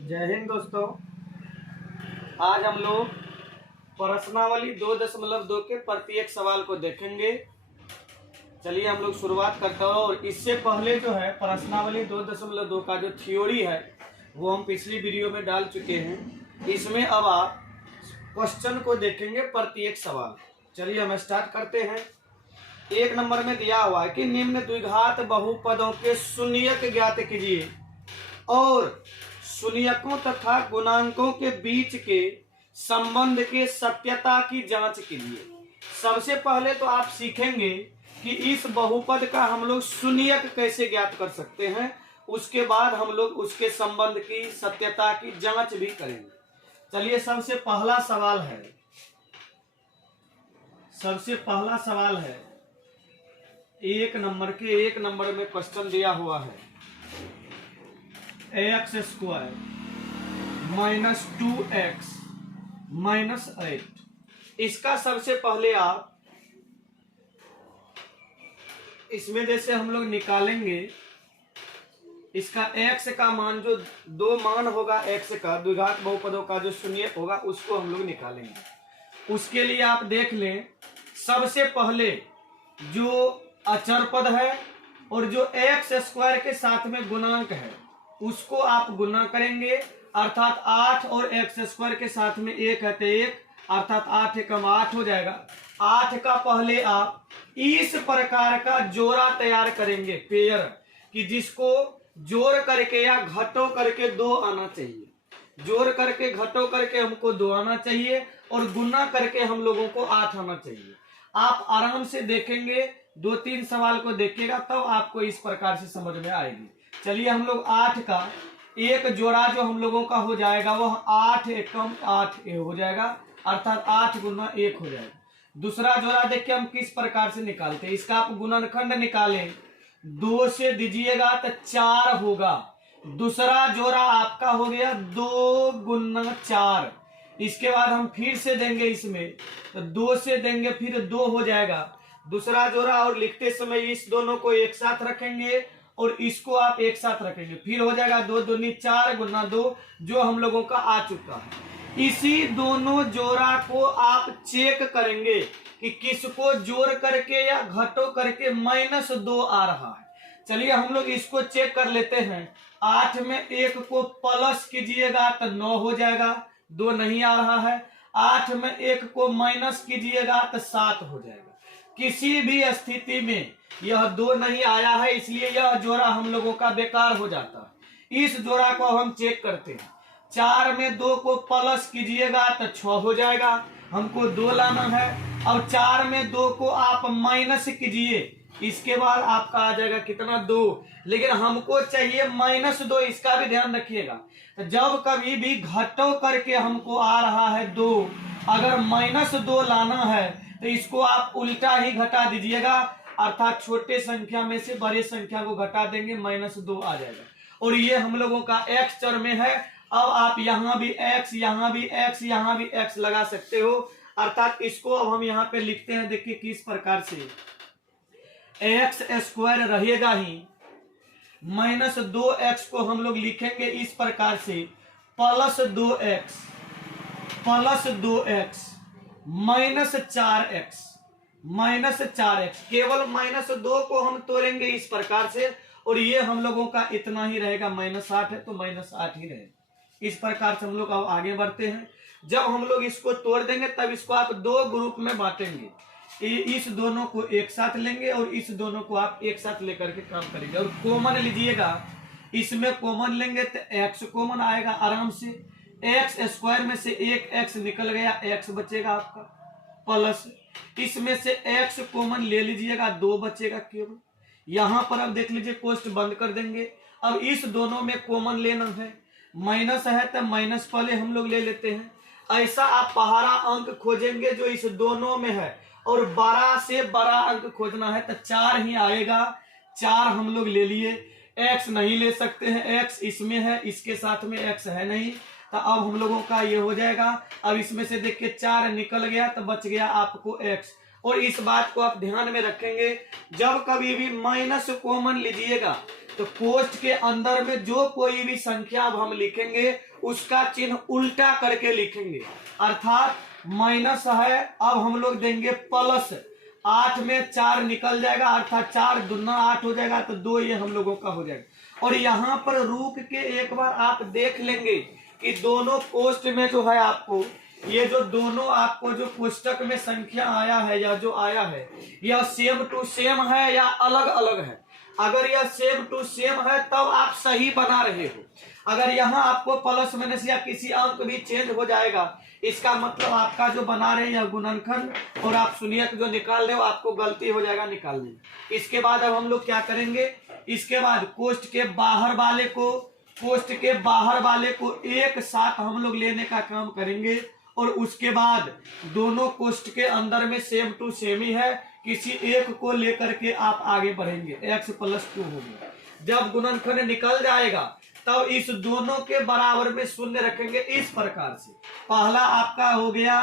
जय हिंद दोस्तों। आज हम लोग प्रश्नावली 2.2 के प्रत्येक सवाल को देखेंगे। चलिए हम लोग शुरुआत करते हैं। और इससे पहले जो है प्रश्नावली 2.2 का जो थ्योरी है वो हम पिछली वीडियो में डाल चुके हैं। इसमें अब आप क्वेश्चन को देखेंगे प्रत्येक सवाल। चलिए हम स्टार्ट करते हैं। 1 नंबर में दिया हुआ है कि निम्न द्विघात बहुपदों के शून्यक ज्ञात कीजिए और शून्यकों तथा गुणांकों के बीच के संबंध के सत्यता की जांच कीजिए। सबसे पहले तो आप सीखेंगे कि इस बहुपद का हम लोग शून्यक कैसे ज्ञात कर सकते हैं। उसके बाद हम लोग उसके संबंध की सत्यता की जांच भी करेंगे। चलिए सबसे पहला सवाल है 1 नंबर में क्वेश्चन दिया हुआ है x square minus 2x minus 8। इसका सबसे पहले आप इसमें जैसे हम लोग निकालेंगे इसका x का मान, जो दो मान होगा x का द्विघात बहुपदों का जो शून्य होगा उसको हम लोग निकालेंगे। उसके लिए आप देख लें, सबसे पहले जो अचर पद है और जो एक्स स्क्वायर के साथ में गुणांक है उसको आप गुना करेंगे, अर्थात 8 और एक्स स्क्वायर के साथ में 1 है तो 1, अर्थात 8 एकम 8 हो जाएगा। 8 का पहले आप इस प्रकार का जोड़ा तैयार करेंगे पेयर, कि जिसको जोड़ करके या घटो करके 2 आना चाहिए। जोड़ करके घटो करके हमको 2 आना चाहिए और गुना करके हम लोगों को 8 आना चाहिए। आप आराम से देखेंगे, 2-3 सवाल को देखिएगा तब आपको इस प्रकार से समझ में आएगी। चलिए हम लोग 8 का एक जोड़ा जो हम लोगों का हो जाएगा वह 8 एकम 8 हो जाएगा, अर्थात 8 गुना 1 हो जाएगा। दूसरा जोड़ा देखिए हम किस प्रकार से निकालते हैं। इसका आप गुणनखंड निकालें, 2 से दीजिएगा तो 4 होगा। दूसरा जोड़ा आपका हो गया 2 गुना 4। इसके बाद हम फिर से देंगे इसमें तो 2 से देंगे फिर 2 हो जाएगा दूसरा जोड़ा। और लिखते समय इस दोनों को एक साथ रखेंगे और इसको आप एक साथ रखेंगे, फिर हो जाएगा 2 दूनी 4 गुना 2, जो हम लोगों का आ चुका है। इसी दोनों जोड़ा को आप चेक करेंगे कि किसको जोड़ करके या घटो करके -2 आ रहा है। चलिए हम लोग इसको चेक कर लेते हैं। 8 में 1 को प्लस कीजिएगा तो 9 हो जाएगा, 2 नहीं आ रहा है। 8 में 1 को माइनस कीजिएगा तो 7 हो जाएगा। किसी भी स्थिति में यह 2 नहीं आया है, इसलिए यह जोड़ा हम लोगों का बेकार हो जाता है। इस जोड़ा को हम चेक करते हैं। 4 में 2 को प्लस कीजिएगा तो 6 हो जाएगा, हमको 2 लाना है। अब 4 में 2 को आप माइनस कीजिए, इसके बाद आपका आ जाएगा कितना 2, लेकिन हमको चाहिए -2। इसका भी ध्यान रखिएगा, जब कभी भी घटो करके हमको आ रहा है 2, अगर -2 लाना है तो इसको आप उल्टा ही घटा दीजिएगा, अर्थात छोटे संख्या में से बड़े संख्या को घटा देंगे, -2 आ जाएगा। और ये हम लोगों का x चर में है। अब आप यहाँ भी x, यहाँ भी x, यहाँ भी x लगा सकते हो, अर्थात इसको अब हम यहाँ पे लिखते हैं। देखिए किस प्रकार से एक्स स्क्वायर रहेगा ही, -2x को हम लोग लिखेंगे इस प्रकार से, +2x -4x केवल -2 को हम तोड़ेंगे इस प्रकार से, और ये हम लोगों का इतना ही रहेगा। -8 है तो -8 ही रहेगा। इस प्रकार से हम लोग अब आगे बढ़ते हैं। जब हम लोग इसको तोड़ देंगे तब इसको आप 2 ग्रुप में बांटेंगे। इस दोनों को एक साथ लेंगे और इस दोनों को आप एक साथ लेकर के काम करेंगे। और कॉमन लीजिएगा, इसमें कॉमन लेंगे तो x कॉमन आएगा आराम से। एक्स स्क्वायर में से 1x निकल गया, x बचेगा आपका, प्लस इसमें से x कॉमन ले लीजिएगा, 2 बचेगा केवल। यहां पर अब देख लीजिए कोष्ट बंद कर देंगे। अब इस दोनों में कॉमन लेना है, माइनस है तो माइनस पहले हम लोग ले लेते हैं। ऐसा आप पहाड़ा अंक खोजेंगे जो इस दोनों में है, और बड़ा से बड़ा अंक खोजना है तो 4 ही आएगा। 4 हम लोग ले लिए, x नहीं ले सकते हैं, x इसमें है, इसके साथ में x है नहीं, तो अब हम लोगों का ये हो जाएगा। अब इसमें से देखिए 4 निकल गया तो बच गया आपको x। और इस बात को आप ध्यान में रखेंगे, जब कभी भी माइनस कॉमन लीजिएगा तो कोष्ठ के अंदर में जो कोई भी संख्या अब हम लिखेंगे उसका चिन्ह उल्टा करके लिखेंगे। अर्थात माइनस है, अब हम लोग देंगे प्लस, 8 में 4 निकल जाएगा, अर्थात 4 दूना 8 हो जाएगा, तो 2 ये हम लोगों का हो जाएगा। और यहाँ पर रुक के एक बार आप देख लेंगे कि दोनों कोष्ठ में जो है आपको ये जो दोनों आपको जो पुस्तक में संख्या आया है या जो आया है यह सेम टू सेम है या अलग अलग है। अगर यह सेम टू सेम है तब आप सही बना रहे हो। अगर यहाँ आपको प्लस माइनस या किसी अंक भी चेंज हो जाएगा, इसका मतलब आपका जो बना रहे हैं गुणनखंड और आप शून्यक जो निकाल रहे हो आपको गलती हो जाएगा निकालने में। इसके बाद अब हम लोग क्या करेंगे, इसके बाद कोष्ठ के बाहर वाले को एक साथ हम लोग लेने का काम करेंगे और उसके बाद दोनों कोष्ठ के अंदर में सेम टू सेम ही है, किसी एक को लेकर के आप आगे बढ़ेंगे। x + 2 हो गया। जब गुणनखंड निकल जाएगा तब इस दोनों के बराबर में शून्य रखेंगे इस प्रकार से। पहला आपका हो गया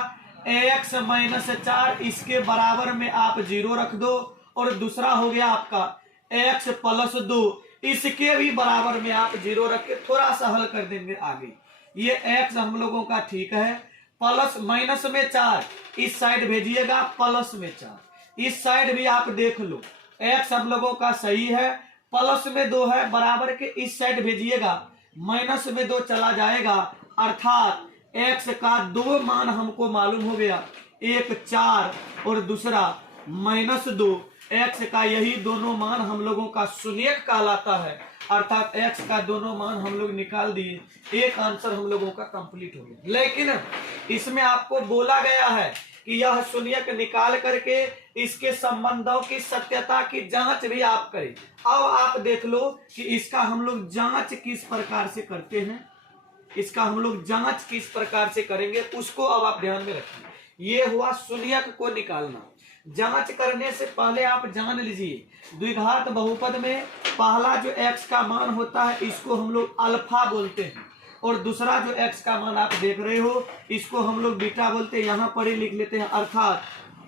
x - 4, इसके बराबर में आप 0 रख दो, और दूसरा हो गया आपका x + 2, इसके भी बराबर में आप 0 रख के थोड़ा सा हल कर देंगे आगे। ये x हम लोगों का ठीक है। प्लस माइनस में 4 इस साइड भेजिएगा, प्लस में 4 इस साइड भी आप देख लो, x हम लोगों का सही है। प्लस में 2 है, बराबर के इस साइड भेजिएगा, माइनस में 2 चला जाएगा, अर्थात x का 2 मान हमको मालूम हो गया, एक 4 और दूसरा -2। x का यही दोनों मान हम लोगों का शून्यक कहलाता है, अर्थात x का दोनों मान हम लोग निकाल दिए, एक आंसर हम लोगों का कंप्लीट हो गया। लेकिन इसमें आपको बोला गया है कि यह शून्यक निकाल करके इसके संबंधों की सत्यता की जांच भी आप करें। अब आप देख लो कि इसका हम लोग जांच किस प्रकार से करते हैं, इसका हम लोग जांच किस प्रकार से करेंगे उसको अब आप ध्यान में रखिए। ये हुआ शून्यक को निकालना। जांच करने से पहले आप जान लीजिए, द्विघात बहुपद में पहला जो x का मान होता है इसको हम लोग अल्फा बोलते हैं, और दूसरा जो x का मान आप देख रहे हो इसको हम लोग बीटा बोलते हैं। यहाँ पर ही लिख लेते हैं, अर्थात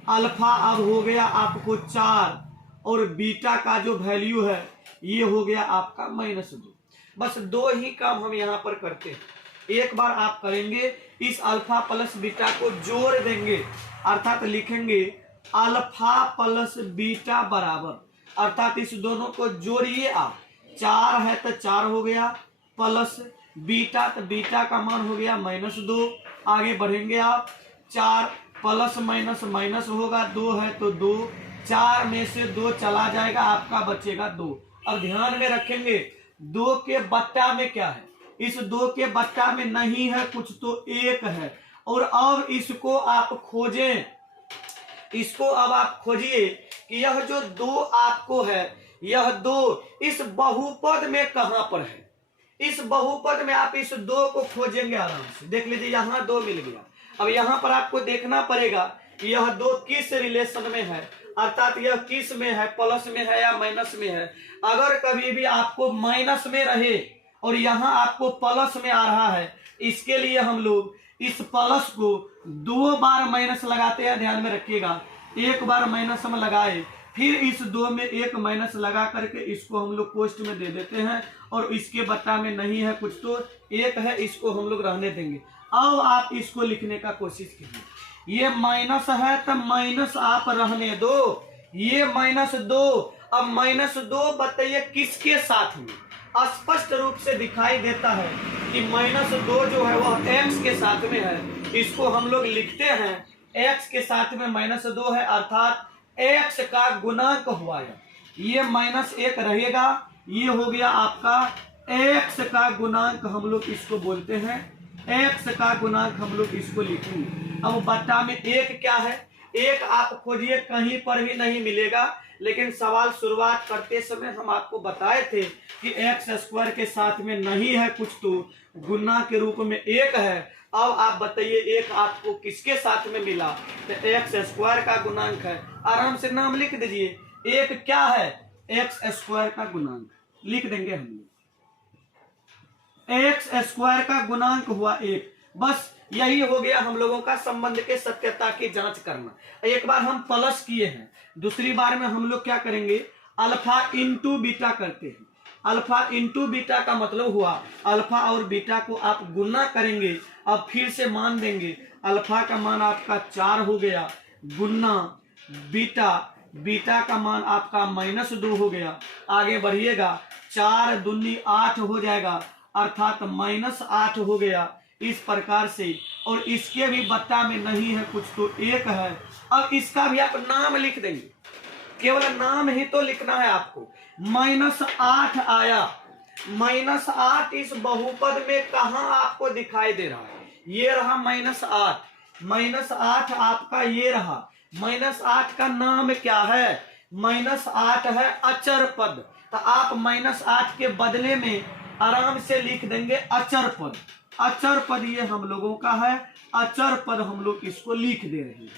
अल्फा अब हो गया आपको 4 और बीटा का जो वैल्यू है ये हो गया आपका -2। बस 2 ही काम हम यहाँ पर करते हैं। एक बार आप करेंगे, इस अल्फा प्लस बीटा को जोड़ देंगे, अर्थात लिखेंगे अल्फा प्लस बीटा बराबर, अर्थात इस दोनों को जोड़िए आप, 4 है तो 4 हो गया, प्लस बीटा तो बीटा का मान हो गया -2। आगे बढ़ेंगे आप, 4 प्लस माइनस माइनस होगा, 2 है तो 2, 4 में से 2 चला जाएगा, आपका बचेगा 2। अब ध्यान में रखेंगे 2 के बट्टा में क्या है, इस 2 के बट्टा में नहीं है कुछ तो 1 है। और अब इसको आप खोजें, इसको अब आप खोजिए कि यह जो 2 आपको है, यह 2 इस बहुपद में कहां पर है। इस बहुपद में आप इस 2 को खोजेंगे आराम से। देख लीजिए यहाँ 2 मिल गया। अब यहाँ पर आपको देखना पड़ेगा कि यह 2 किस रिलेशन में है, अर्थात यह किस में है, प्लस में है या माइनस में है। अगर कभी भी आपको माइनस में रहे और यहाँ आपको प्लस में आ रहा है, इसके लिए हम लोग इस प्लस को 2 बार माइनस लगाते हैं, ध्यान में रखिएगा। एक बार माइनस हम लगाए, फिर इस 2 में एक माइनस लगा करके इसको हम लोग कोष्ठ में दे देते हैं, और इसके बट्टा में नहीं है कुछ तो 1 है, इसको हम लोग रहने देंगे। अब आप इसको लिखने का कोशिश कीजिए। ये माइनस है तो माइनस आप रहने दो, ये -2। अब -2 बताइए किसके साथ में, स्पष्ट रूप से दिखाई देता है कि -2 जो है वह x के साथ में है। इसको हम लोग लिखते हैं x के साथ में -2 है, अर्थात x का गुणांक हुआ है। ये -1 रहेगा, ये हो गया आपका x का गुणांक, हम लोग इसको बोलते हैं x का गुणांक, हम लोग इसको लिखेंगे। अब बट्टा में 1 क्या है, 1 आप खोजिए, कहीं पर भी नहीं मिलेगा। लेकिन सवाल शुरुआत करते समय हम आपको बताए थे कि x² के साथ में नहीं है कुछ तो गुना के रूप में 1 है। अब आप बताइए 1 आपको किसके साथ में मिला, तो x² का गुणांक है। आराम से नाम लिख दीजिए, 1 क्या है, x² का गुणांक लिख देंगे हम लोग। x² का गुणांक हुआ 1। बस यही हो गया हम लोगों का संबंध के सत्यता की जांच करना। एक बार हम प्लस किए हैं, दूसरी बार में हम लोग क्या करेंगे, अल्फा इंटू बीटा करते हैं। अल्फा इंटू बीटा का मतलब हुआ अल्फा और बीटा को आप गुना करेंगे, अब फिर से मान देंगे, अल्फा का मान आपका 4 हो गया, गुना बीटा, बीटा का मान आपका -2 हो गया। आगे बढ़िएगा, 4 दूनी 8 हो जाएगा, अर्थात -8 हो गया। इस प्रकार से, और इसके भी बट्टा में नहीं है कुछ तो 1 है। अब इसका भी आप नाम लिख देंगे, केवल नाम ही तो लिखना है आपको। -8 आया, -8 इस बहुपद में कहां आपको दिखाई दे रहा है, ये रहा -8, -8 आपका ये रहा। -8 का नाम क्या है, -8 है अचर पद, तो आप -8 के बदले में आराम से लिख देंगे अचर पद। अचर पद ये हम लोगों का है, अचर पद हम लोग इसको लिख दे रहे हैं।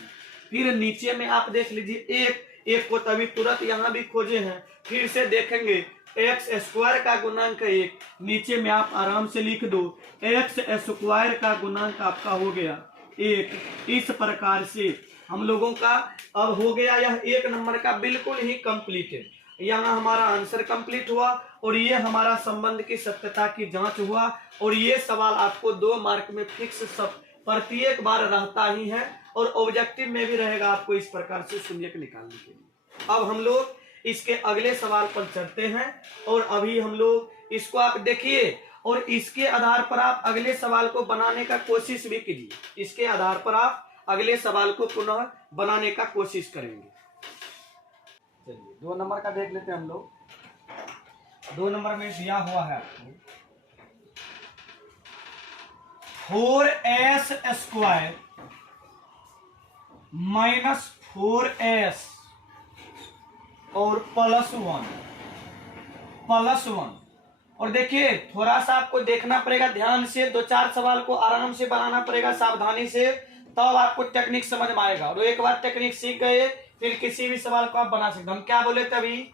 फिर नीचे में आप देख लीजिए, एक को तभी तुरंत यहां भी खोजे हैं, फिर से देखेंगे x² का गुणांक 1, नीचे में आप आराम से लिख दो x² का गुणांक आपका हो गया 1। इस प्रकार से हम लोगों का अब हो गया यह 1 नंबर का बिल्कुल ही कंप्लीटेड। यहाँ हमारा आंसर कंप्लीट हुआ और ये हमारा संबंध की सत्यता की जांच हुआ। और ये सवाल आपको 2 मार्क में फिक्स सब प्रत्येक बार रहता ही है, और ऑब्जेक्टिव में भी रहेगा आपको इस प्रकार से शून्य निकालने के लिए। अब हम लोग इसके अगले सवाल पर चलते हैं, और अभी हम लोग इसको आप देखिए और इसके आधार पर आप अगले सवाल को बनाने का कोशिश भी कीजिए। इसके आधार पर आप अगले सवाल को पुनः बनाने का कोशिश करेंगे। चलिए 2 नंबर का देख लेते हैं हम लोग। 2 नंबर में दिया हुआ है आपको 4s² -4s और +1। और देखिए थोड़ा सा आपको देखना पड़ेगा ध्यान से, 2-4 सवाल को आराम से बनाना पड़ेगा सावधानी से, तब आपको टेक्निक समझ में आएगा। और एक बार टेक्निक सीख गए फिर किसी भी सवाल को आप बना सकते। हम क्या बोले थे अभी,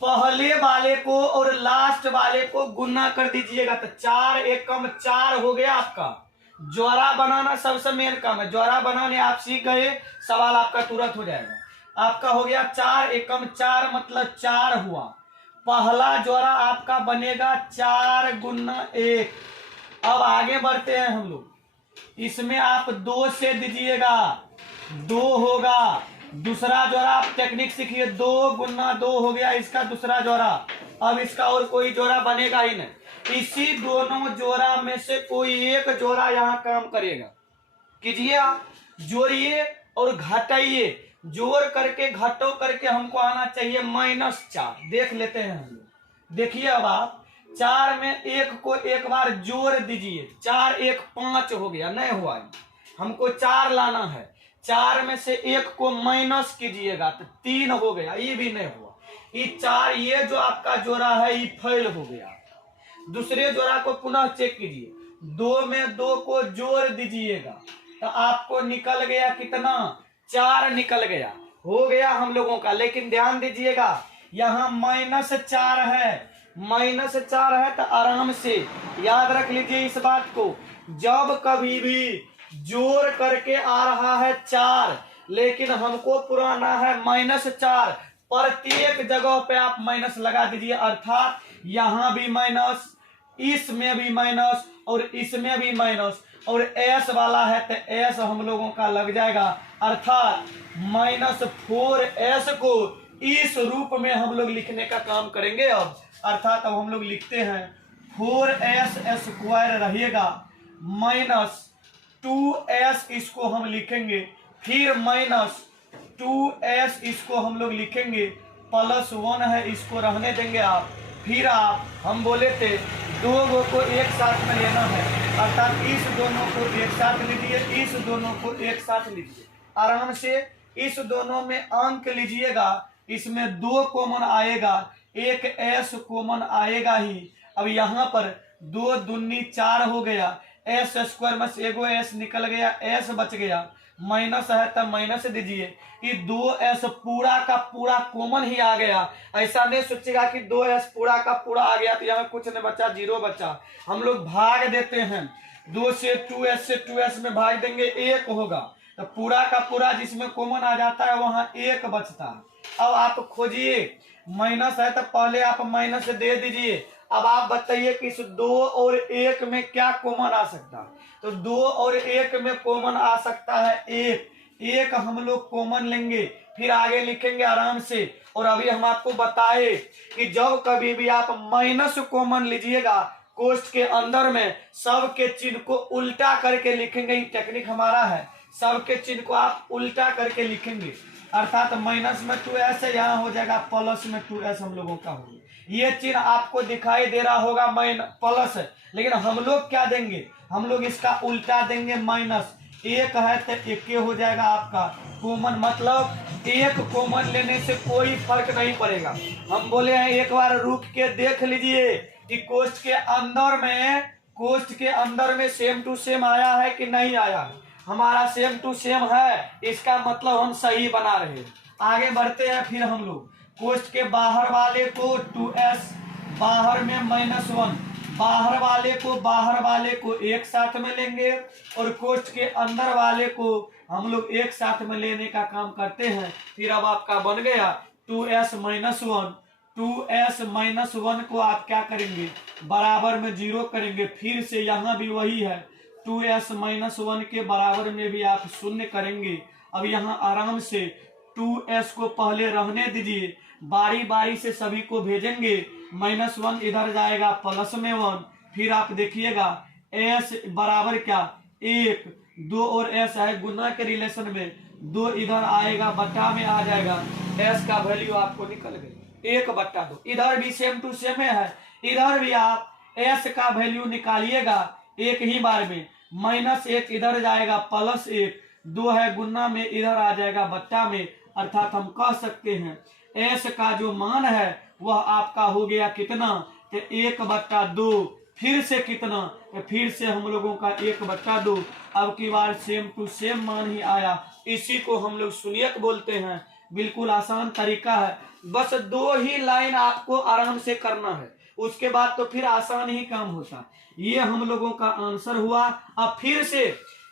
पहले वाले को और लास्ट वाले को गुना कर दीजिएगा, तो 4 एकम 4 हो गया आपका। ज्वारा बनाना सबसे मेन काम है, ज्वारा बनाने आप सीख गए, सवाल आपका तुरंत हो जाएगा। आपका हो गया 4 एकम 4 मतलब 4 हुआ। पहला ज्वारा आपका बनेगा 4 गुना 1। अब आगे बढ़ते हैं हम लोग, इसमें आप 2 से दीजिएगा, 2 होगा। दूसरा जोड़ा आप टेक्निक सीखिए, 2 गुना 2 हो गया इसका दूसरा जोड़ा। अब इसका और कोई जोड़ा बनेगा ही नहीं, इसी दोनों जोड़ा में से कोई एक जोड़ा यहाँ काम करेगा। कीजिए आप, जोड़िए और घटाइए, जोड़ करके घटो करके हमको आना चाहिए -4। देख लेते हैं हम लोग, देखिए अब आप 4 में 1 को एक बार जोड़ दीजिए, 4 1 5 हो गया, नहीं हुआ, हमको 4 लाना है। 4 में से 1 को माइनस कीजिएगा तो 3 हो गया, ये भी नहीं हुआ। ये 4 ये जो आपका जोड़ा है ये फेल हो गया। दूसरे जोड़ा को पुनः चेक कीजिए, 2 में 2 को जोड़ दीजिएगा तो आपको निकल गया कितना, 4 निकल गया, हो गया हम लोगों का। लेकिन ध्यान दीजिएगा यहाँ -4 है, -4 है तो आराम से याद रख लीजिए इस बात को, जब कभी भी जोड़ करके आ रहा है 4 लेकिन हमको पुराना है -4, प्रत्येक जगह पे आप माइनस लगा दीजिए, अर्थात यहाँ भी माइनस, इसमें भी माइनस और इसमें भी माइनस, और एस वाला है तो एस हम लोगों का लग जाएगा, अर्थात -4s को इस रूप में हम लोग लिखने का काम करेंगे। अब अर्थात अब हम लोग लिखते हैं 4s² रहेगा, -2s इसको हम लिखेंगे, फिर -2s इसको हम लोग लिखेंगे, +1 है इसको रहने देंगे आप। फिर आप, हम बोले थे 2 को एक साथ में लेना है, अर्थात इस दोनों को एक साथ लीजिए, इस दोनों को एक साथ लीजिए, आराम से इस दोनों में अंक लीजिएगा, इसमें 2 कॉमन आएगा, एक s कॉमन आएगा ही। अब यहाँ पर 2 दूनी 4 हो गया, s² में से एगो s निकल गया, s बच गया, माइनस है तब माइनस दीजिए, कि 2s पूरा का पूरा कॉमन ही आ गया। ऐसा नहीं सोचेगा कि 2s पूरा का पूरा आ गया तो यहाँ कुछ नहीं बचा, 0 बचा। हम लोग भाग देते हैं, 2 से 2s में भाग देंगे 1 होगा, तो पूरा का पूरा जिसमें कॉमन आ जाता है वहां 1 बचता है। अब आप खोजिए, माइनस है तो पहले आप माइनस दे दीजिए। अब आप बताइए कि इस 2 और 1 में क्या कॉमन आ सकता है। तो 2 और 1 में कॉमन आ सकता है 1 हम लोग कॉमन लेंगे, फिर आगे लिखेंगे आराम से। और अभी हम आपको बताए कि जब कभी भी आप माइनस कॉमन लीजिएगा कोष्ठ के अंदर में, सब के चिन्ह को उल्टा करके लिखेंगे। ये टेक्निक हमारा है, सब के चिन्ह को आप उल्टा करके लिखेंगे। अर्थात माइनस में 2s है, यहाँ हो जाएगा प्लस में 2s हम लोगों का होगा। ये चिन्ह आपको दिखाई दे रहा होगा प्लस है, लेकिन हम लोग क्या देंगे, हम लोग इसका उल्टा देंगे माइनस। 1 है तो 1 हो जाएगा आपका कॉमन, मतलब 1 कॉमन लेने से कोई फर्क नहीं पड़ेगा। हम बोले हैं एक बार रुक के देख लीजिए कि कोष्ठ के अंदर में सेम टू सेम आया है कि नहीं आया। हमारा सेम टू सेम है, इसका मतलब हम सही बना रहे हैं। आगे बढ़ते हैं, फिर हम लोग कोष्ठ के बाहर वाले को 2s, बाहर में -1, बाहर वाले को एक साथ में लेंगे और कोष्ठ के अंदर वाले को हम लोग एक साथ में लेने का काम करते हैं। फिर अब आपका बन गया 2s -1। 2s -1 को आप क्या करेंगे, बराबर में 0 करेंगे। फिर से यहाँ भी वही है, 2s -1 के बराबर में भी आप 0 करेंगे। अब यहाँ आराम से 2s को पहले रहने दीजिए, बारी बारी से सभी को भेजेंगे। -1 इधर जाएगा प्लस में 1, फिर आप देखिएगा s बराबर क्या 1, 2 और s है गुना के रिलेशन में, 2 इधर आएगा बटा में आ जाएगा, s का वैल्यू आपको निकल गई 1/2। इधर भी सेम टू सेम है, इधर भी आप s का वैल्यू निकालिएगा एक ही बार में। -1 इधर जाएगा +1, 2 है गुना में इधर आ जाएगा बट्टा में। अर्थात हम कह सकते हैं s का जो मान है वह आपका हो गया कितना, तो 1/2। फिर से कितना, तो फिर से हम लोगों का 1/2। अब की बार सेम टू सेम मान ही आया, इसी को हम लोग शून्यक बोलते हैं। बिल्कुल आसान तरीका है, बस 2 ही लाइन आपको आराम से करना है, उसके बाद तो फिर आसान ही काम होता। ये हम लोगों का आंसर हुआ। अब फिर से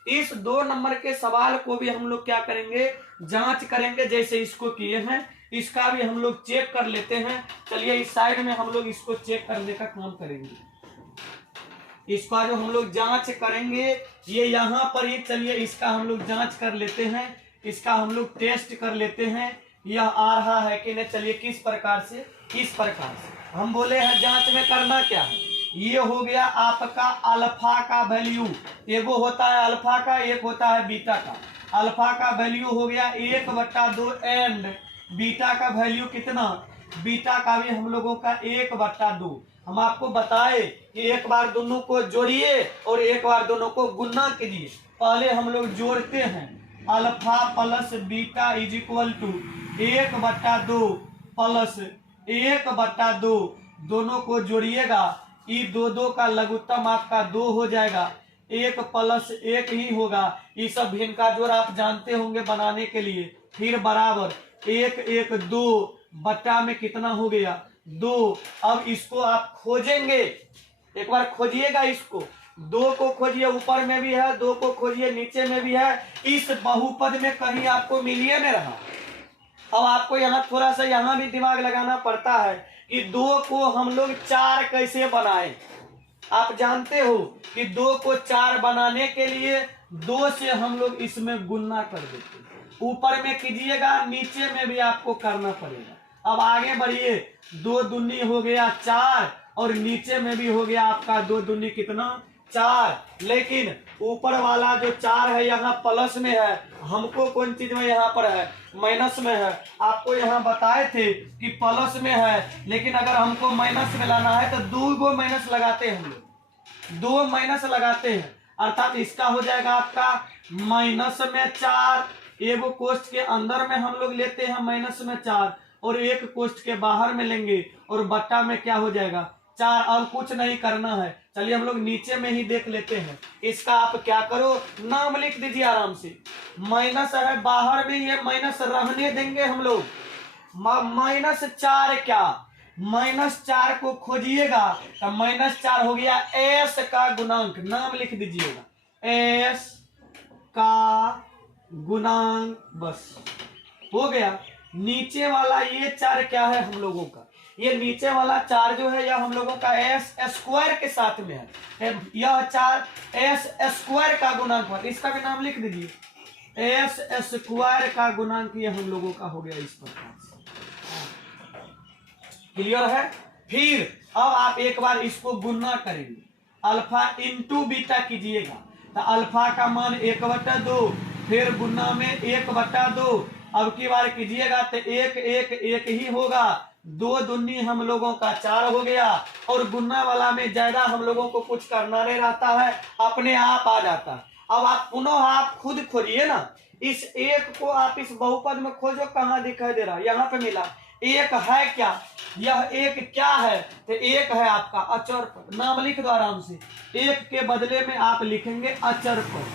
इस 2 नंबर के सवाल को भी हम लोग क्या करेंगे, जांच करेंगे, जैसे इसको किए हैं इसका भी हम लोग चेक कर लेते हैं। चलिए इस साइड में हम लोग इसको चेक करने का काम करेंगे। इसका जो हम लोग जांच करेंगे ये यहाँ पर ही, चलिए इसका हम लोग जांच कर लेते हैं, इसका हम लोग टेस्ट कर लेते हैं यह आ रहा है कि नहीं। चलिए किस प्रकार से, इस प्रकार से हम बोले हैं जांच में करना क्या है। ये हो गया आपका अल्फा का वैल्यू, एगो होता है अल्फा का, एक होता है बीटा का। अल्फा का वैल्यू हो गया 1/2 एंड बीटा का वैल्यू कितना, बीटा का भी हम लोगों का 1/2। हम आपको बताए कि एक बार दोनों को जोड़िए और एक बार दोनों को गुना कीजिए। पहले हम लोग जोड़ते हैं, alpha plus beta is equal to 1/2 plus 1/2, दोनों को जोड़िएगा, ये 2 का लघुत्तम आपका 2 हो जाएगा, 1 + 1 ही होगा। ये सब भिन्न का जोड़ आप जानते होंगे बनाने के लिए। फिर बराबर 1 1 2 बट्टा में कितना हो गया 2। अब इसको आप खोजेंगे, एक बार खोजिएगा, इसको 2 को खोजिए, ऊपर में भी है, 2 को खोजिए नीचे में भी है। इस बहुपद में कहीं आपको मिलिए नहीं रहा। अब आपको यहाँ थोड़ा सा यहाँ भी दिमाग लगाना पड़ता है कि 2 को हम लोग 4 कैसे बनाएं। आप जानते हो कि 2 को 4 बनाने के लिए 2 से हम लोग इसमें गुना कर देते हैं। ऊपर में कीजिएगा, नीचे में भी आपको करना पड़ेगा। अब आगे बढ़िए, 2 दूनी हो गया 4 और नीचे में भी हो गया आपका 2 दूनी कितना 4। लेकिन ऊपर वाला जो 4 है यहाँ प्लस में है, हमको कौन चीज में यहाँ पर है, माइनस में है। आपको यहाँ बताए थे कि प्लस में है, लेकिन अगर हमको माइनस में लाना है तो 2 गो माइनस लगाते हैं, हम लोग 2 माइनस लगाते हैं। अर्थात इसका हो जाएगा आपका -4। एगो कोष्ठ के अंदर में हम लोग लेते हैं -4 और एक कोष्ठ के बाहर में लेंगे और बट्टा में क्या हो जाएगा 4। और कुछ नहीं करना है। चलिए हम लोग नीचे में ही देख लेते हैं। इसका आप क्या करो, नाम लिख दीजिए आराम से। माइनस है बाहर में, ये माइनस रहने देंगे हम लोग। -4 क्या -4 को खोजिएगा तो -4 हो गया एस का गुणांक, नाम लिख दीजिएगा एस का गुणांक, बस हो गया। नीचे वाला ये 4 क्या है हम लोगों का, ये नीचे वाला 4 जो है यह हम लोगों का एस स्क्वायर के साथ में है, यह 4 एस स्क्वायर का गुणांक है, इसका भी नाम लिख दीजिए एस स्क्वायर का गुणांक, ये हम लोगों का हो गया इस प्रकार से। क्लियर है। फिर अब आप एक बार इसको गुणा करेंगे, अल्फा इंटू बीटा कीजिएगा तो अल्फा का मान 1/2, फिर गुना में 1/2, अब की बार कीजिएगा तो 1 1 1 ही होगा, 2 दूनी हम लोगों का 4 हो गया, और गुना वाला में ज्यादा हम लोगों को कुछ करना नहीं रहता है, अपने आप आ जाता है। अब आप पुनः आप खुद खोजिए ना, इस एक को आप इस बहुपद में खोजो, कहाँ दिखाई दे रहा है, यहाँ पे मिला। एक है क्या, यह एक क्या है, तो एक है आपका अचर पद, नाम लिख दो आराम से, एक के बदले में आप लिखेंगे अचर पद,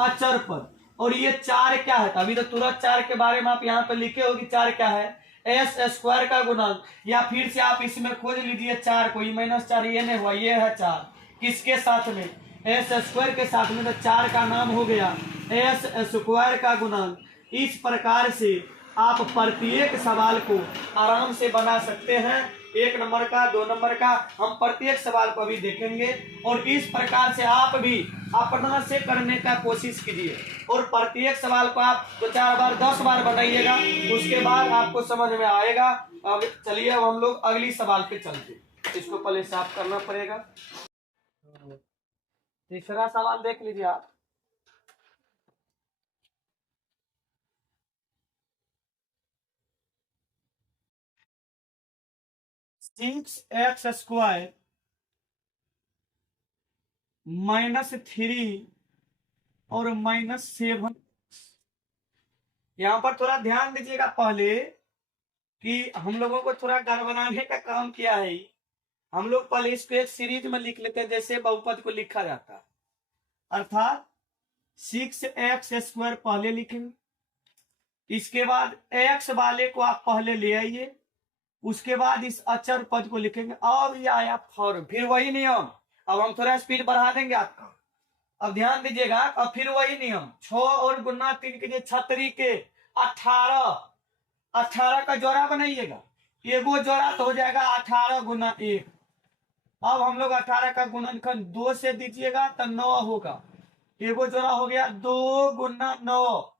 अचर पद। और ये 4 क्या है, अभी तो तुरंत 4 के बारे में आप यहाँ पे लिखे होगी, 4 क्या है एस स्क्वायर का गुणांक, या फिर से आप इसमें खोज लीजिए 4 को, -4 ये नहीं हुआ, ये है 4 किसके साथ में एस स्क्वायर के साथ में, तो 4 का नाम हो गया एस स्क्वायर का गुणांक। इस प्रकार से आप प्रत्येक सवाल को आराम से बना सकते हैं, 1 नंबर का 2 नंबर का, हम प्रत्येक सवाल को भी देखेंगे, और इस प्रकार से आप भी अपना से करने का कोशिश कीजिए, और प्रत्येक सवाल को आप 2-4 बार 10 बार बनाइएगा, उसके बाद आपको समझ में आएगा। अब चलिए अब हम लोग अगली सवाल पे चलते, इसको पहले साफ करना पड़ेगा। तीसरा सवाल देख लीजिए आप, 6x² -3 और -7। यहां पर थोड़ा ध्यान दीजिएगा पहले कि हम लोगों को थोड़ा गड़बड़ाने का काम किया है। हम लोग पहले इसको एक सीरीज में लिख लेते हैं जैसे बहुपद को लिखा जाता है, अर्थात 6x² पहले लिखेंगे, इसके बाद x वाले को आप पहले ले आइए, उसके बाद इस अचर पद को लिखेंगे। अब ये आया फॉर्म, फिर वही नियम, अब हम थोड़ा स्पीड बढ़ा देंगे आपका, अब ध्यान दीजिएगा। अब फिर वही नियम, 6 और गुना 3 कीजिए, 36 के 18 का जोड़ा बनाइएगा, एगो जोड़ा तो हो जाएगा 18 गुना 1। अब हम लोग 18 का गुणनखंड 2 से दीजिएगा तो 9 होगा, एगो जोड़ा हो गया 2 गुना 9।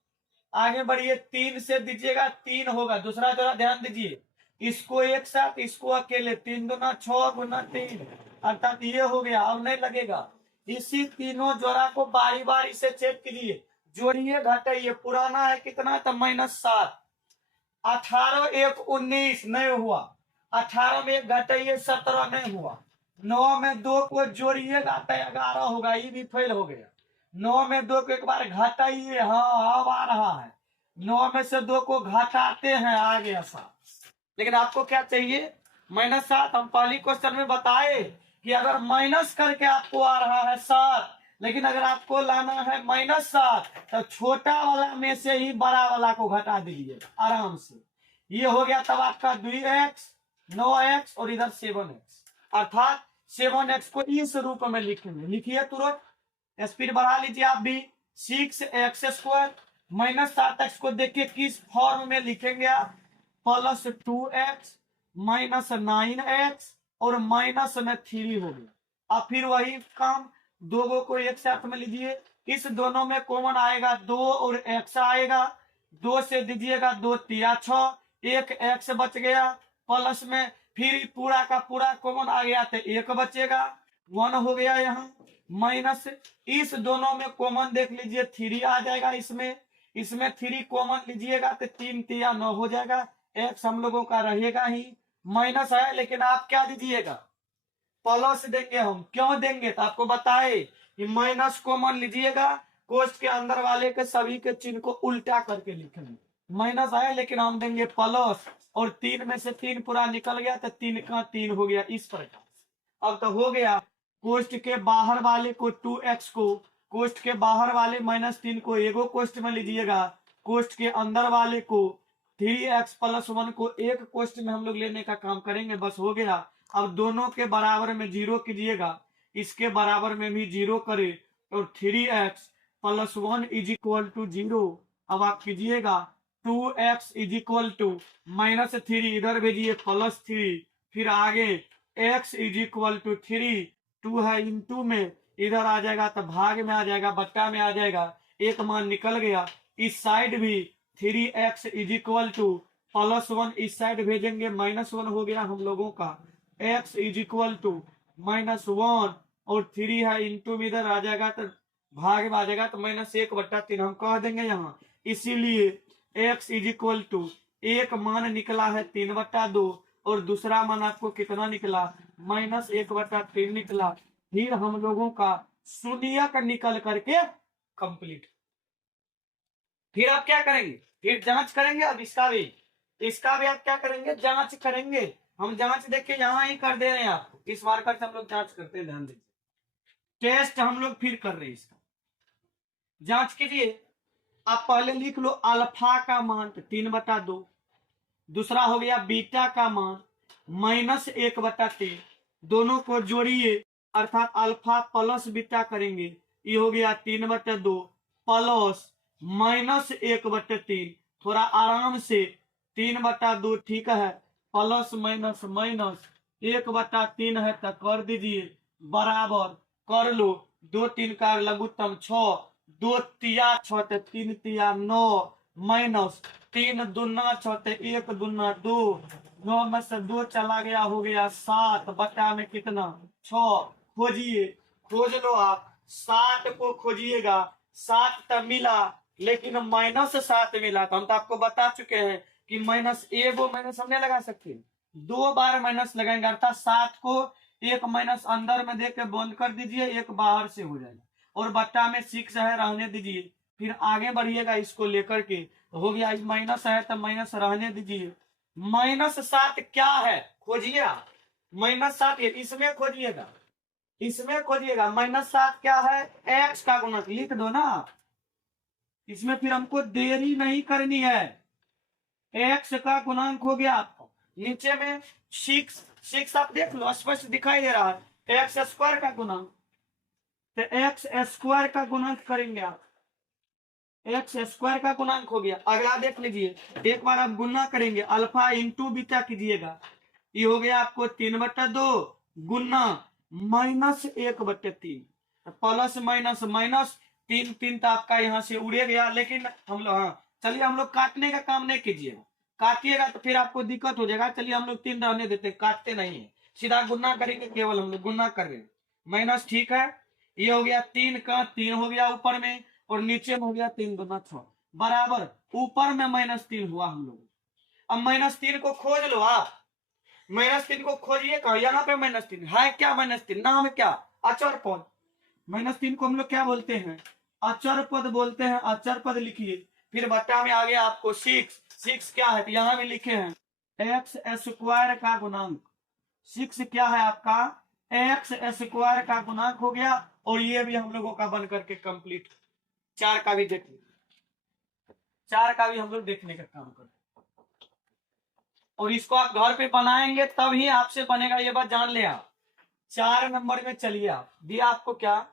आगे बढ़िए, 3 से दीजिएगा 3 होगा, दूसरा जोड़ा ध्यान दीजिए, इसको एक साथ इसको अकेले, 3 दूना 6 गुना 3, अर्थात ये हो गया, अब नहीं लगेगा। इसी तीनों जोड़ा को बारी बारी से चेक कीजिए, जोड़िए घटाइए, पुराना है कितना तो -7, 18 1 19 नहीं हुआ, 18 में 1 घटाइए 17 नहीं हुआ, 9 में 2 को जोड़िएगा तो 11 होगा, ये भी फेल हो गया। 9 में 2 को एक बार घटाइए, हाँ अब आ रहा है, 9 में से 2 को घटाते हैं, आ गया 7। लेकिन आपको क्या चाहिए -7, हम पहली क्वेश्चन में बताए कि अगर माइनस करके आपको आ रहा है 7, लेकिन अगर आपको लाना है -7 तो छोटा वाला में से ही बड़ा वाला को घटा दीजिए आराम से, ये हो गया तब आपका 2x 9x और इधर 7x, अर्थात 7x को इस रूप में लिखेंगे, लिखिए तुरंत, स्पीड बढ़ा लीजिए आप भी। 6x² -7x को देखिए किस फॉर्म में लिखेंगे आप, +2x -9x और माइनस में 3 हो गया। अब फिर वही काम, दो को एक साथ में लीजिए, इस दोनों में कॉमन आएगा 2 और x आएगा, 2 से दीजिएगा 2 3 6, 1 x बच गया, प्लस में फिर पूरा का पूरा कॉमन आ गया तो 1 बचेगा, 1 हो गया यहाँ, माइनस इस दोनों में कॉमन देख लीजिए 3 आ जाएगा, इसमें 3 कॉमन लीजिएगा तो 3 3 9 हो जाएगा, x हम लोगों का रहेगा ही, माइनस है लेकिन आप क्या दीजिएगा प्लस देंगे। हम क्यों देंगे तो आपको बताए कि माइनस कॉमन लीजिएगा, कोष्ठ के अंदर वाले के सभी के चिन्ह को उल्टा करके लिखेंगे, माइनस है लेकिन हम देंगे प्लस, और 3 में से 3 पूरा निकल गया तो 3 का 3 हो गया, इस प्रकार। अब तो हो गया, कोष्ठ के बाहर वाले को 2x को, कोष्ठ के बाहर वाले -3 को एगो कोष्ठ में लीजिएगा, कोष्ठ के अंदर वाले को 3x+1 को एक कोष्ट में हम लोग लेने का काम करेंगे, बस हो गया। अब दोनों के बराबर में 0 कीजिएगा, इसके बराबर में भी 0 करे, और 3x+1 इज इक्वल टू 0। अब आप कीजिएगा 2x इज इक्वल टू -3, इधर भेजिए +3, फिर आगे x इज इक्वल टू 3, 2 है इंटू में, इधर आ जाएगा तो भाग में आ जाएगा, बट्टा में आ जाएगा, एक मान निकल गया। इस साइड भी 3x इज इक्वल टू +1, इस साइड भेजेंगे -1 हो गया हम लोगों का, x इज इक्वल टू -1, और 3 है इंटू में इधर आ जाएगा तो भाग में आ जाएगा, तो -1/3 हम कह देंगे यहाँ। इसीलिए x इज इक्वल टू एक मान निकला है 3/2, और दूसरा मान आपको कितना निकला, -1/3 निकला। फिर हम लोगों का शून्यक निकल करके कंप्लीट। फिर आप क्या करेंगे, फिर जांच करेंगे। अब इसका भी आप क्या करेंगे, जांच करेंगे। हम जांच देखिए यहाँ ही कर दे रहे हैं आपको, इस मार्कर से हम लोग जांच करते हैं, ध्यान दीजिए। टेस्ट हम लोग फिर कर रहे हैं, इसका जांच कीजिए। आप पहले लिख लो अल्फा का मान 3/2, दूसरा हो गया बीटा का मान -1/3, दोनों को जोड़िए, अर्थात अल्फा प्लस बीटा करेंगे, ये हो गया 3/2 प्लस -1/3, थोड़ा आराम से 3/2 ठीक है, प्लस माइनस माइनस 1/3 है तो कर दीजिए, बराबर कर लो, 2 3 का लघुत्तम 6, 2 तिया 6 तो 3 तिया 9, माइनस 3 दूना 6 तो 1 दूना 2, 9 में से 2 चला गया, हो गया 7, बटा में कितना 6। खोजिए, खोज लो आप, 7 को खोजिएगा, 7 तो मिला, लेकिन -7 मिला। तो हम तो आपको बता चुके हैं कि -1 माइनस हमने लगा सकते हैं, 2 बार माइनस लगाएंगे, अर्थात 7 को एक माइनस अंदर में देके बंद कर दीजिए, एक बाहर से हो जाएगा, और बट्टा में 6 है रहने दीजिए। फिर आगे बढ़िएगा इसको लेकर के, हो गया माइनस है तो माइनस रहने दीजिए। -7 क्या है खोजिए आप, -7 इसमें खोजिएगा, इसमें खोजिएगा। -7 क्या है, x का गुणक लिख दो ना, इसमें फिर हमको देरी नहीं करनी है। x का गुणांक हो गया आपको, नीचे में 6 आप देख लो, स्पष्ट दिखाई दे रहा है, x² का गुणांक, तो x² का गुणांक करेंगे आप, x² का गुणांक हो गया। अगला देख लीजिए, एक बार आप गुना करेंगे, अल्फा इंटू बीटा कीजिएगा, ये हो गया आपको 3/2 गुना -1/3, प्लस माइनस माइनस 3 3 तो आपका यहाँ से उड़े गया। लेकिन हम लोग, हाँ चलिए, हम लोग काटने का काम नहीं कीजिएगा, काटिएगा तो फिर आपको दिक्कत हो जाएगा। चलिए हम लोग 3 रहने देते, काटते नहीं है, सीधा गुना करेंगे, केवल हम लोग गुना कर रहे हैं, माइनस ठीक है। ये हो गया 3 का 3 हो गया ऊपर में, और नीचे में हो गया 3 दूना 6, बराबर ऊपर में -3 हुआ हम लोग। अब -3 को खोज लो आप, -3 को खोजिए, कहा यहाँ पे -3 है, क्या -3 नाम है क्या, अचर पद। -3 को हम लोग क्या बोलते हैं, अचर पद बोलते हैं, अचर पद लिखिए। फिर बट्टा में आ गया आपको 6 क्या है, तो यहाँ भी लिखे हैं x² का गुणांक, 6 क्या है आपका, x² का गुणांक हो गया। और ये भी हम लोगों का बन करके कंप्लीट। 4 का भी देख लीजिए, 4 का भी हम लोग देखने का काम करते, और इसको आप घर पे बनाएंगे तभी आपसे बनेगा, ये बात जान ले आप। 4 नंबर में चलिए, आप दिया आपको क्या,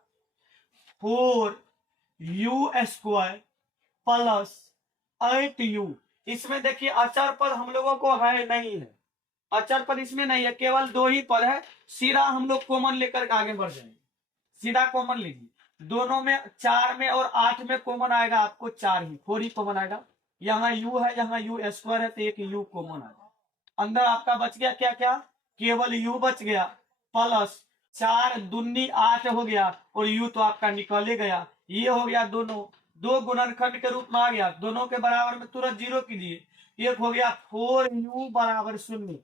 4u² प्लस 8u। इसमें देखिए अचर पद हम लोगों को है नहीं है, अचर पद इसमें नहीं है, केवल 2 ही पद है। सीधा हम लोग कॉमन लेकर के आगे बढ़ जाएंगे, सीधा कॉमन लीजिए, दोनों में 4 में और 8 में कॉमन आएगा आपको 4 ही, 4 ही कॉमन आएगा। यहाँ u है, यहाँ u² है, तो एक u कॉमन आएगा। अंदर आपका बच गया क्या क्या, केवल u बच गया, प्लस 4 दूनी 8 हो गया, और u तो आपका निकले गया। ये हो गया दोनों, 2 गुणनखंड के रूप में आ गया, दोनों के बराबर में तुरंत 0 कीजिए। एक हो गया 4u बराबर 0,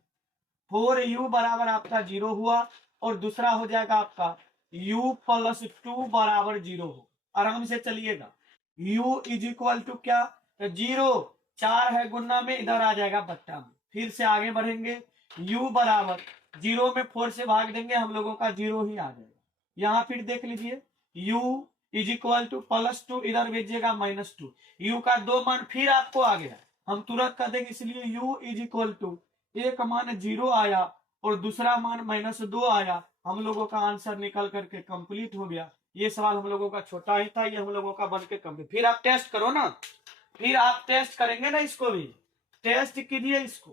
4u बराबर आपका 0 हुआ, और दूसरा हो जाएगा आपका u + 2 बराबर 0 हो। आराम से चलिएगा, u इज इक्वल टू क्या, 0, 4 है गुना में, इधर आ जाएगा बट्टा में। फिर से आगे बढ़ेंगे, u बराबर 0 में 4 से भाग देंगे, हम लोगों का 0 ही आ जाएगा। यहाँ फिर देख लीजिए, u इज इक्वल टू +2, इधर भेजिएगा -2, u का 2 मान फिर आपको आ गया, हम तुरंत कर देंगे, इसलिए u इज इक्वल टू एक मान 0 आया और दूसरा मान -2 आया। हम लोगों का आंसर निकल करके कंप्लीट हो गया। ये सवाल हम लोगों का छोटा ही था, ये हम लोगों का बन के कंप्लीट। फिर आप टेस्ट करो ना, फिर आप टेस्ट करेंगे ना, इसको भी टेस्ट कीजिए, इसको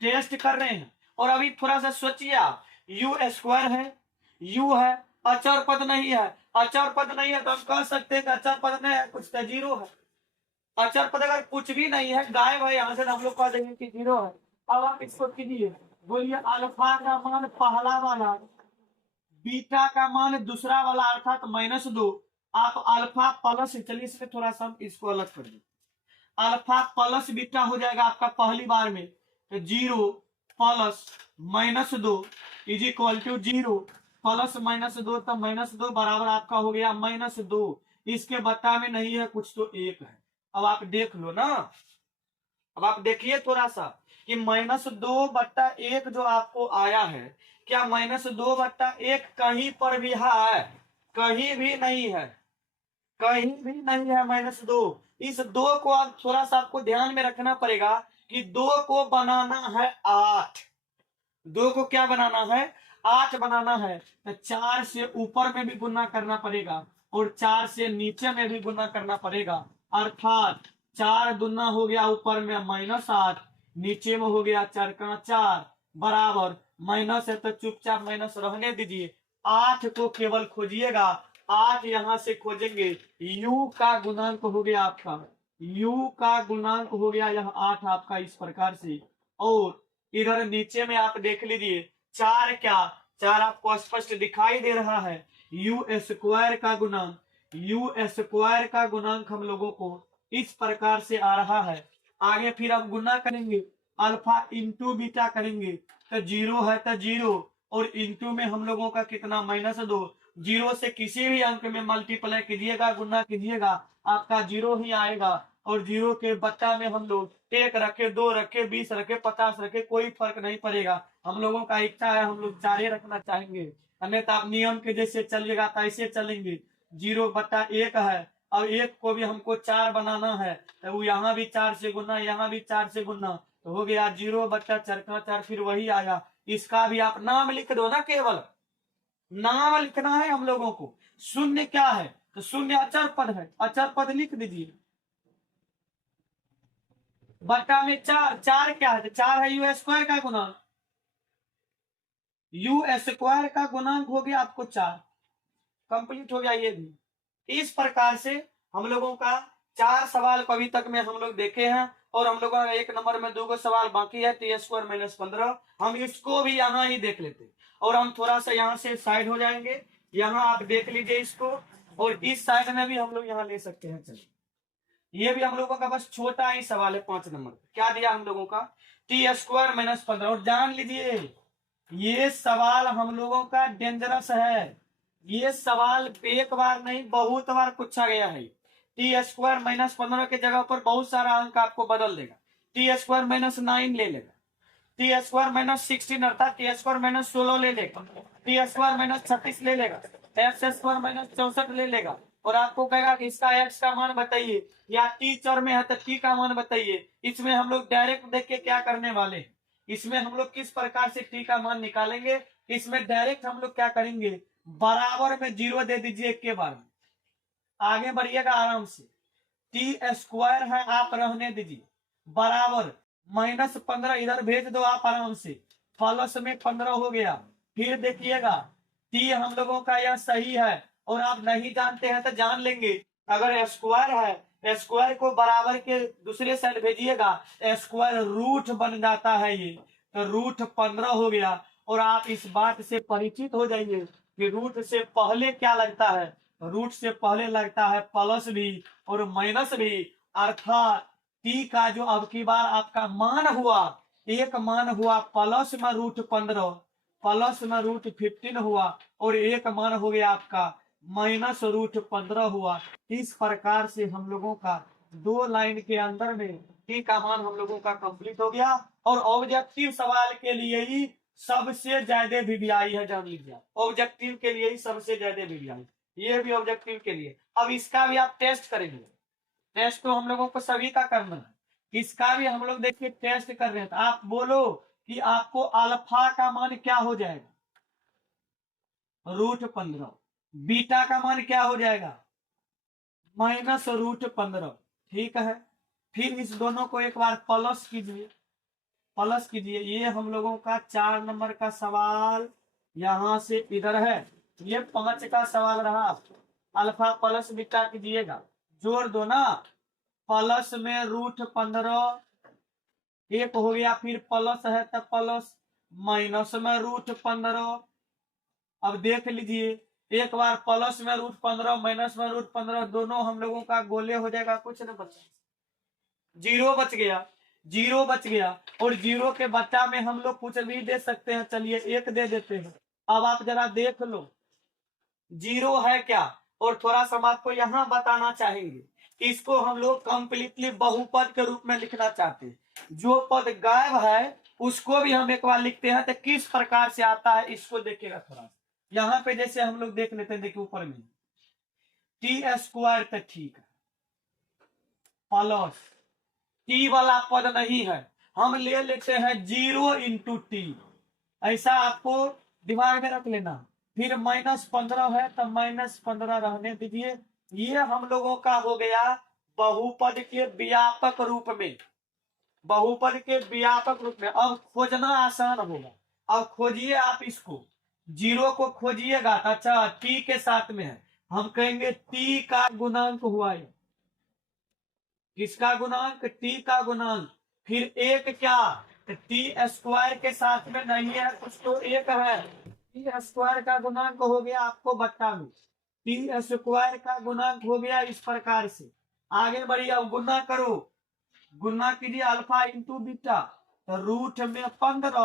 टेस्ट कर रहे हैं। और अभी थोड़ा सा सोचिए आप, यू स्क्वायर है, यू है, अचर पद नहीं है। अचर पद नहीं है तो हम कह सकते हैं कि अचर पद नहीं है, कुछ तो 0 है। अचर पद अगर कुछ भी नहीं है, गायब है यहाँ से, हम लोग कह देंगे कि 0 है। अब आप इसको कीजिए, बोलिए अल्फा का मान पहला वाला, बीटा का मान दूसरा वाला अर्थात -2। आप अल्फा प्लस, चलिए इसमें थोड़ा सा हम इसको अलग कर दें, अल्फा प्लस बीटा हो जाएगा आपका पहली बार में, तो 0 plus -2 is equal to 0 plus -2, तो -2 बराबर आपका हो गया -2। इसके बट्टा में नहीं है कुछ तो 1 है। अब आप देख लो ना, अब आप देखिए थोड़ा सा कि -2/1 जो आपको आया है, क्या -2/1 कहीं पर भी है? कहीं भी नहीं है, कहीं भी नहीं है -2। इस 2 को अब थोड़ा सा आपको ध्यान में रखना पड़ेगा कि 2 को बनाना है 8। 2 को क्या बनाना है? 8 बनाना है, तो 4 से ऊपर में भी गुना करना पड़ेगा और 4 से नीचे में भी गुना करना पड़ेगा। अर्थात 4 दूना हो गया ऊपर में -8, नीचे में हो गया 4 का 4 बराबर माइनस है, तो चुपचाप माइनस रहने दीजिए। 8 को केवल खोजिएगा, 8 यहां से खोजेंगे, u का गुणांक हो गया आपका, u का गुणांक हो गया यह 8 आपका इस प्रकार से। और इधर नीचे में आप देख लीजिए 4 क्या, 4 आपको स्पष्ट दिखाई दे रहा है, यू स्क्वायर का गुणांक, यू स्क्वायर का गुणांक हम लोगों को इस प्रकार से आ रहा है। आगे फिर हम गुना करेंगे, अल्फा इंटू बीटा करेंगे, तो 0 है तो 0 और इंटू में हम लोगों का कितना -2। 0 से किसी भी अंक में मल्टीप्लाई कीजिएगा, गुना कीजिएगा, आपका 0 ही आएगा। और 0 के बट्टा में हम लोग 1 रखे, 2 रखे, 20 रखे, 50 रखे, कोई फर्क नहीं पड़ेगा। हम लोगों का इच्छा है, हम लोग 4 रखना चाहेंगे, अन्यथा आप नियम के जैसे चलिएगा तो ऐसे चलेंगे। 0/1 है, और 1 को भी हमको 4 बनाना है, तो यहाँ भी 4 से गुना, यहाँ भी 4 से गुना, तो हो गया 0/4 का 4। फिर वही आया, इसका भी आप नाम लिख दो ना, केवल नाम लिखना है हम लोगों को। शून्य क्या है? तो शून्य अचर पद है, अचर पद लिख दीजिए। बट्टा में 4, 4 क्या है? तो 4 है यू स्क्वायर का गुणांक, यू स्क्वायर का गुणांक हो गया आपको 4। कंप्लीट हो गया ये भी। इस प्रकार से हम लोगों का 4 सवाल अभी तक में हम लोग देखे हैं, और हम लोगों का 1 नंबर में 2 सवाल बाकी है, t² - 15। हम इसको भी यहाँ ही देख लेते हैं, और हम थोड़ा सा यहाँ से साइड हो जाएंगे। यहाँ आप देख लीजिए इसको, और इस साइड में भी हम लोग यहाँ ले सकते हैं। चलिए, ये भी हम लोगों का बस छोटा ही सवाल है, 5 नंबर। क्या दिया हम लोगों का? t² - 15। और जान लीजिए, ये सवाल हम लोगों का डेंजरस है। ये सवाल एक बार नहीं, बहुत बार पूछा गया है। t² - 15 के जगह पर बहुत सारा अंक आपको बदल देगा। t² - 9 ले लेगा, t² - 16 अर्थात t² - 16 ले लेगा, t² - 36 ले लेगा, x² - 64 ले लेगा, और आपको कहेगा कि इसका x का मान बताइए, या t चर में है तो t का मान बताइए। इसमें हम लोग डायरेक्ट देख के क्या करने वाले हैं, इसमें हम लोग किस प्रकार से t का मान निकालेंगे। इसमें डायरेक्ट हम लोग क्या करेंगे, बराबर में 0 दे दीजिए एक के बार में, आगे बढ़िएगा आराम से। t² है, आप रहने दीजिए, बराबर -15 इधर भेज दो आप आराम से, प्लस में 15 हो गया। फिर देखिएगा t हम लोगों का यह सही है, और आप नहीं जानते हैं तो जान लेंगे। अगर स्क्वायर है, स्क्वायर को बराबर के दूसरे साइड भेजिएगा, स्क्वायर रूट बन जाता है ये, तो रूट 15 हो गया। और आप इस बात से परिचित हो जाइए कि रूट से पहले क्या लगता है, रूट से पहले लगता है प्लस भी और माइनस भी। अर्थात t का जो अब की बार आपका मान हुआ, एक मान हुआ प्लस में √15, प्लस में √15 हुआ, और एक मान हो गया आपका -√15 हुआ। इस प्रकार से हम लोगों का 2 लाइन के अंदर में t का मान हम लोगों का कंप्लीट हो गया। और ऑब्जेक्टिव सवाल के लिए ही सबसे ज्यादा वीवीआई है, जान लीजिए, ऑब्जेक्टिव के लिए ही सबसे ज्यादा वीवीआई, ये भी ऑब्जेक्टिव के लिए। अब इसका भी आप टेस्ट करेंगे, टेस्ट तो हम लोगों को सभी का करना है। इसका भी हम लोग देखिए टेस्ट कर रहे हैं। तो आप बोलो कि आपको अल्फा का मान क्या हो जाएगा, √15। बीटा का मान क्या हो जाएगा, -√15। ठीक है, फिर इस दोनों को एक बार प्लस कीजिए, प्लस कीजिए। ये हम लोगों का 4 नंबर का सवाल यहां से इधर है। ये 5 का सवाल रहा। अल्फा प्लस बीटा कीजिएगा, जोड़ दो ना, प्लस में √15 एक हो गया, फिर प्लस है तो प्लस, माइनस में √15। अब देख लीजिए, एक बार प्लस में √15 माइनस में √15 दोनों हम लोगों का गोले हो जाएगा, कुछ न बचा, जीरो बच गया, जीरो बच गया। और जीरो के बच्चा में हम लोग कुछ भी दे सकते हैं, चलिए 1 दे देते हैं। अब आप जरा देख लो जीरो है क्या, और थोड़ा सा हम आपको यहाँ बताना चाहेंगे। इसको हम लोग कंप्लीटली बहुपद के रूप में लिखना चाहते हैं। जो पद गायब है उसको भी हम एक बार लिखते हैं, तो किस प्रकार से आता है इसको देखिएगा थोड़ा। यहाँ पे जैसे हम लोग देख लेते हैं, देखिए ऊपर में t², तो ठीक है, प्लस टी वाला पद नहीं है, हम ले लेते हैं 0 × t। ऐसा आपको दिमाग में रख लेना। फिर -15 है तो -15 रहने दीजिए। ये हम लोगों का हो गया बहुपद के व्यापक रूप में, बहुपद के व्यापक रूप में। अब खोजना आसान होगा। अब खोजिए आप इसको, जीरो को खोजिएगा। अच्छा, टी के साथ में है, हम कहेंगे टी का गुणांक हुआ है। किसका गुणांक, टी का गुणांक। फिर एक क्या, t² के साथ में नहीं है कुछ, तो एक है, t² का गुणांक हो गया आपको बट्टा में, t² का गुणांक हो गया इस प्रकार से। आगे बढ़िए, अब गुना करो, गुना कीजिए अल्फा × बीटा, तो रूट में 15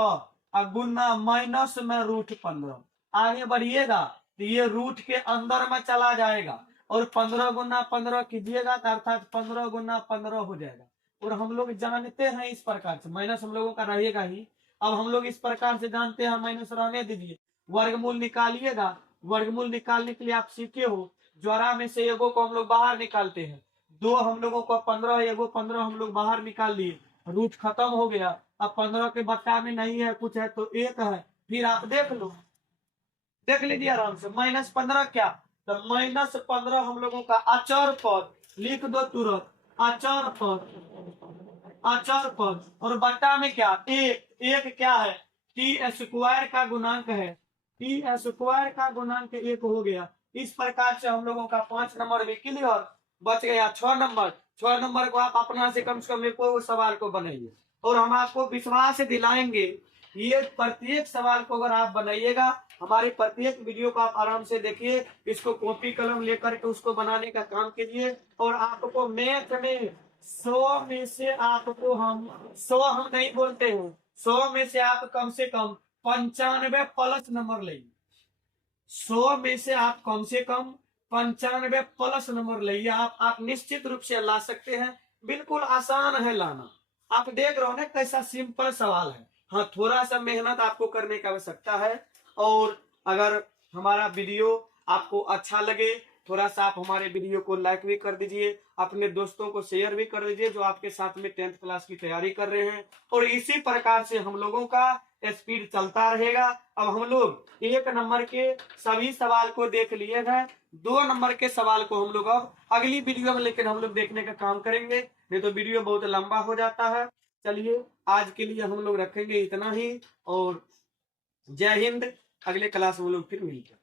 और गुना माइनस में √15। आगे बढ़िएगा तो ये रूट के अंदर में चला जाएगा, और 15 गुना 15 कीजिएगा तो अर्थात 15 गुना 15 हो जाएगा। और हम लोग जानते हैं इस प्रकार से, माइनस हम लोगों का रहेगा ही। अब हम लोग इस प्रकार से जानते हैं, माइनस रहने दीजिए। वर्गमूल निकालिएगा, वर्गमूल निकालने के लिए आप सीखे हो, ज्वारा में से एगो को हम लोग बाहर निकालते हैं। 2 हम लोगों को 15, एगो 15 हम लोग बाहर निकाल लिए, रूट खत्म हो गया। अब 15 के बट्टा में नहीं है कुछ है, तो 1 है। फिर आप देख लो, देख लीजिए आराम से, -15 क्या, तो -15 हम लोगों का अचर पद, लिख दो तुरंत, अचर पद, अचर पद। और बट्टा में क्या, एक क्या है, t² का गुणांक है, t² का गुणांक 1 हो गया। इस प्रकार से हम लोगों का 5 नंबर भी क्लियर, बच गया 6 नंबर। 6 नंबर को आप अपना से कम को सवाल को बनाइए, और हम आपको विश्वास दिलाएंगे, ये प्रत्येक सवाल को अगर आप बनाइएगा, हमारे प्रत्येक वीडियो को आप आराम से देखिए, इसको कॉपी कलम लेकर के उसको बनाने का काम कीजिए। और आपको मैथ में 100 में से आपको हम 100 हम नहीं बोलते हैं, 100 में से आप कम से कम 95 प्लस नंबर लेंगे। 100 में से आप कम से कम 95 प्लस नंबर लाइए। आप निश्चित रूप से ला सकते हैं, बिल्कुल आसान है लाना। आप देख रहे हो ना कैसा सिंपल सवाल है। हाँ, थोड़ा सा मेहनत आपको करने की आवश्यकता है। और अगर हमारा वीडियो आपको अच्छा लगे, थोड़ा सा आप हमारे वीडियो को लाइक भी कर दीजिए, अपने दोस्तों को शेयर भी कर दीजिए जो आपके साथ में 10th क्लास की तैयारी कर रहे हैं। और इसी प्रकार से हम लोगों का स्पीड चलता रहेगा। अब हम लोग 1 नंबर के सभी सवाल को देख लिए हैं, 2 नंबर के सवाल को हम लोग अब अगली वीडियो में लेकर हम लोग देखने का काम करेंगे, नहीं तो वीडियो बहुत लंबा हो जाता है। चलिए, आज के लिए हम लोग रखेंगे इतना ही, और जय हिंद। अगले क्लास में हम लोग फिर मिलते हैं।